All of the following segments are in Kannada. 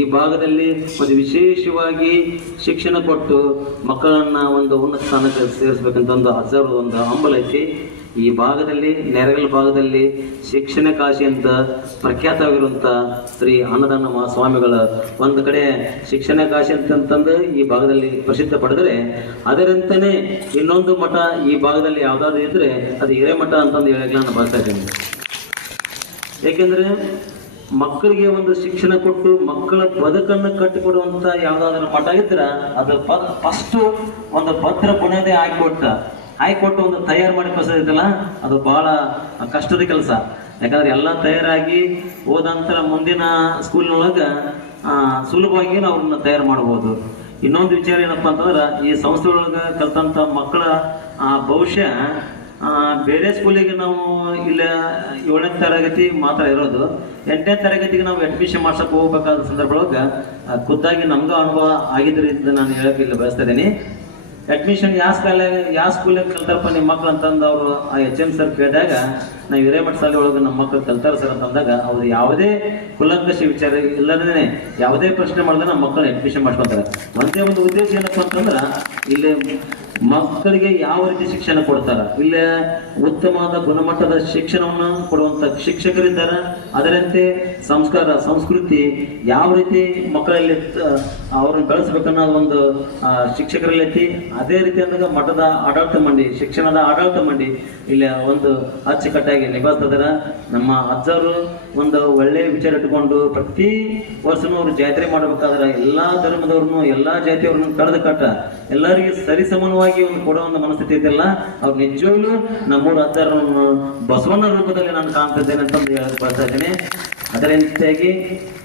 ಈ ಭಾಗದಲ್ಲಿ ಒಂದು ವಿಶೇಷವಾಗಿ ಶಿಕ್ಷಣ ಕೊಟ್ಟು ಮಕ್ಕಳನ್ನ ಒಂದು ಉನ್ನತ ಸ್ಥಾನಕ್ಕೆ ಸೇರಿಸ್ಬೇಕಂತ ಒಂದು ಅಜರ್, ಒಂದು ಹಂಬಲ ಐತಿ. ಈ ಭಾಗದಲ್ಲಿ, ನೆರಗಲ್ ಭಾಗದಲ್ಲಿ ಶಿಕ್ಷಣ ಕಾಶಿ ಅಂತ ಪ್ರಖ್ಯಾತವಾಗಿರುವಂಥ ಶ್ರೀ ಅನ್ನದಾನ ಮಹಾಸ್ವಾಮಿಗಳ ಒಂದು ಕಡೆ ಶಿಕ್ಷಣ ಕಾಶಿ ಅಂತಂತಂದು ಈ ಭಾಗದಲ್ಲಿ ಪ್ರಸಿದ್ಧ ಪಡೆದರೆ ಅದರಂತೆಯೇ ಇನ್ನೊಂದು ಮಠ ಈ ಭಾಗದಲ್ಲಿ ಯಾವ್ದಾದ್ರು ಇದ್ರೆ ಅದು ಹಿರೇಮಠ ಅಂತಂದು ಹೇಳಕ್ಕೆ ನಾನು ಬರ್ತಾ ಇದ್ದೀನಿ. ಏಕೆಂದ್ರೆ ಮಕ್ಕಳಿಗೆ ಒಂದು ಶಿಕ್ಷಣ ಕೊಟ್ಟು ಮಕ್ಕಳ ಬದುಕನ್ನು ಕಟ್ಟಿಕೊಡುವಂತ ಯಾವ್ದಾದ್ರು ಮಠ ಇದ್ರ ಅದು ಫಸ್ಟ್ ಒಂದು ಭದ್ರ ಬುನಾದಿ ಹಾಕಿಕೊಟ್ಟ, ಹಾಕಿಕೊಟ್ಟು ಒಂದು ತಯಾರು ಮಾಡಿ ಕಳ್ಸೋದಿತ್ತಲ್ಲ ಅದು ಬಹಳ ಕಷ್ಟದ ಕೆಲಸ. ಯಾಕಂದ್ರೆ ಎಲ್ಲ ತಯಾರಾಗಿ ಹೋದ ನಂತರ ಮುಂದಿನ ಸ್ಕೂಲ್ನೊಳಗ ಸುಲಭವಾಗಿ ನಾವು ತಯಾರು ಮಾಡ್ಬೋದು. ಇನ್ನೊಂದು ವಿಚಾರ ಏನಪ್ಪಾ ಅಂತಂದ್ರೆ, ಈ ಸಂಸ್ಥೆ ಒಳಗ ಕಲ್ತಂತ ಮಕ್ಕಳ ಭವಿಷ್ಯ ಬೇರೆ ಸ್ಕೂಲಿಗೆ ನಾವು ಇಲ್ಲ ಏಳನೇ ತರಗತಿ ಮಾತ್ರ ಇರೋದು. ಎಂಟನೇ ತರಗತಿಗೆ ನಾವು ಅಡ್ಮಿಷನ್ ಮಾಡ್ಸೋಕೆ ಹೋಗ್ಬೇಕಾದ ಸಂದರ್ಭ ಒಳಗ ಆ, ಖುದ್ದಾಗಿ ನಮ್ಗೂ ಅನುಭವ ಆಗಿದ್ದರಿಂದ ನಾನು ಹೇಳಕ್ಕೆ ಇಲ್ಲಿ ಬಯಸ್ತಾ ಇದ್ದೀನಿ. ಅಡ್ಮಿಷನ್ ಯಾವ ಸ್ಕೂಲ ಯಾವ ಸ್ಕೂಲಿಗೆ ಕಲ್ತಾರಪ್ಪ ನಿಮ್ಮ ಮಕ್ಳು ಅಂತಂದು ಅವರು ಆ ಎಚ್ ಎಂ ಸರ್ ಕೇಳಿದಾಗ ನಾವು ಹಿರೇಮಠ ಶಾಲೆ ಒಳಗೆ ನಮ್ಮ ಮಕ್ಳು ಕಲ್ತಾರ ಸರ್ ಅಂತಂದಾಗ ಅವ್ರು ಯಾವುದೇ ಕುಲಂಕಷ ವಿಚಾರ ಇಲ್ಲದೇ ಯಾವುದೇ ಪ್ರಶ್ನೆ ಮಾಡಿದ್ರೆ ನಮ್ಮ ಮಕ್ಕಳನ್ನ ಅಡ್ಮಿಷನ್ ಮಾಡ್ಕೊತಾರೆ ಒಂದೇ ಒಂದು ಉದ್ದೇಶ ಏನಪ್ಪ ಅಂತಂದ್ರೆ ಇಲ್ಲಿ ಮಕ್ಕಳಿಗೆ ಯಾವ ರೀತಿ ಶಿಕ್ಷಣ ಕೊಡ್ತಾರ? ಇಲ್ಲ ಉತ್ತಮವಾದ ಗುಣಮಟ್ಟದ ಶಿಕ್ಷಣವನ್ನು ಕೊಡುವಂತ ಶಿಕ್ಷಕರಿದ್ದಾರೆ. ಅದರಂತೆ ಸಂಸ್ಕಾರ, ಸಂಸ್ಕೃತಿ ಯಾವ ರೀತಿ ಮಕ್ಕಳಲ್ಲಿ ಅವ್ರನ್ನ ಬೆಳೆಸ್ಬೇಕನ್ನೋದು ಒಂದು ಶಿಕ್ಷಕರಲ್ಲಿ ಐತಿ ಅದೇ ರೀತಿ ಅಂದಾಗ ಮಠದ ಆಡಳಿತ ಮಂಡಿ ಶಿಕ್ಷಣದ ಆಡಳಿತ ಮಂಡಿ ಇಲ್ಲಿ ಒಂದು ಅಚ್ಚುಕಟ್ಟಾಗಿ ನಿಭಾಯಿಸ್ತದಾರ. ನಮ್ಮ ಅಜ್ಜರು ಒಂದು ಒಳ್ಳೆ ವಿಚಾರ ಇಟ್ಕೊಂಡು ಪ್ರತಿ ವರ್ಷನೂ ಅವ್ರು ಜಾತ್ರೆ ಮಾಡಬೇಕಾದ್ರೆ ಎಲ್ಲಾ ಧರ್ಮದವ್ರನ್ನು, ಎಲ್ಲಾ ಜಾತಿಯವ್ರನ್ನು ಕಳೆದು ಕಟ್ಟ ಎಲ್ಲರಿಗೆ ಸರಿ ಸಮಾನವಾಗಿ ಒಂದು ಕೊಡೋ ಒಂದು ಮನಸ್ಥಿತಿ ಇದೆಲ್ಲ ಅವ್ರು ನಿಜವಾಗ್ಲೂ ನಮ್ಮೂರ ಅಜ್ಜರನ್ನು ಬಸವಣ್ಣ ರೂಪದಲ್ಲಿ ನಾನು ಕಾಣ್ತಿದ್ದೇನೆ ಅಂತ ಹೇಳಕ್ ಬರ್ತಾ ಇದ್ದೇನೆ.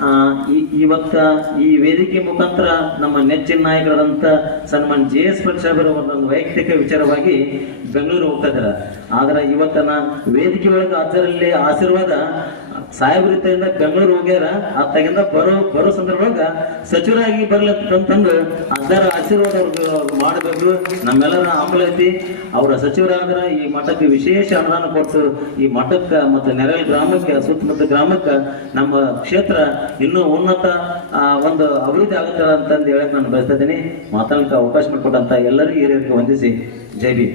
ಆ, ಈ- ಇವತ್ತ ಈ ವೇದಿಕೆ ಮುಖಾಂತರ ನಮ್ಮ ನೆಚ್ಚಿನ ನಾಯಕರಾದಂಥ ಸನ್ಮಾನ್ ಜೆ ಎಸ್ ಸಾಹೇಬರ ಒಂದೊಂದು ವೈಯಕ್ತಿಕ ವಿಚಾರವಾಗಿ ಬೆಂಗಳೂರು ಹೋಗ್ತಾ ಇದ್ದಾರೆ. ಆದ್ರೆ ಇವತ್ತನ ವೇದಿಕೆ ಒಳಗೆ ಅಜ್ಜರಲ್ಲಿ ಆಶೀರ್ವಾದ ಸಾಹೇಬರಿದ್ದರಿಂದ ಬೆಂಗಳೂರು ಹೋಗ್ಯಾರ ಅತ್ತಾಗಿಂದ ಬರೋ ಬರೋ ಸಂದರ್ಭದಾಗ ಸಚಿವರಾಗಿ ಬರ್ಲತ್ತಂತಂದು ಅದರ ಆಶೀರ್ವಾದ ಅವ್ರಿಗೆ ಮಾಡಬೇಕು. ನಮ್ಮೆಲ್ಲರ ಹಂಬಲ ಐತಿ. ಅವರ ಸಚಿವರಾದ್ರ ಈ ಮಠಕ್ಕೆ ವಿಶೇಷ ಅನುದಾನ ಕೊಟ್ಟು, ಈ ಮಠಕ್ಕೆ ಮತ್ತು ನೆರೆ ಗ್ರಾಮಕ್ಕೆ, ಸುತ್ತಮುತ್ತ ಗ್ರಾಮಕ್ಕೆ ನಮ್ಮ ಕ್ಷೇತ್ರ ಇನ್ನೂ ಉನ್ನತ ಒಂದು ಅಭಿವೃದ್ಧಿ ಆಗುತ್ತೆ ಅಂತಂದು ಹೇಳಕ್ ನಾನು ಬಯಸ್ತಾ ಇದ್ದೀನಿ. ಅವಕಾಶ ಮಾಡಿಕೊಟ್ಟಂತ ಎಲ್ಲರಿಗೂ ಹಿರಿಯರಿಗೆ ವಂದಿಸಿ. ಜೈ ಬಿ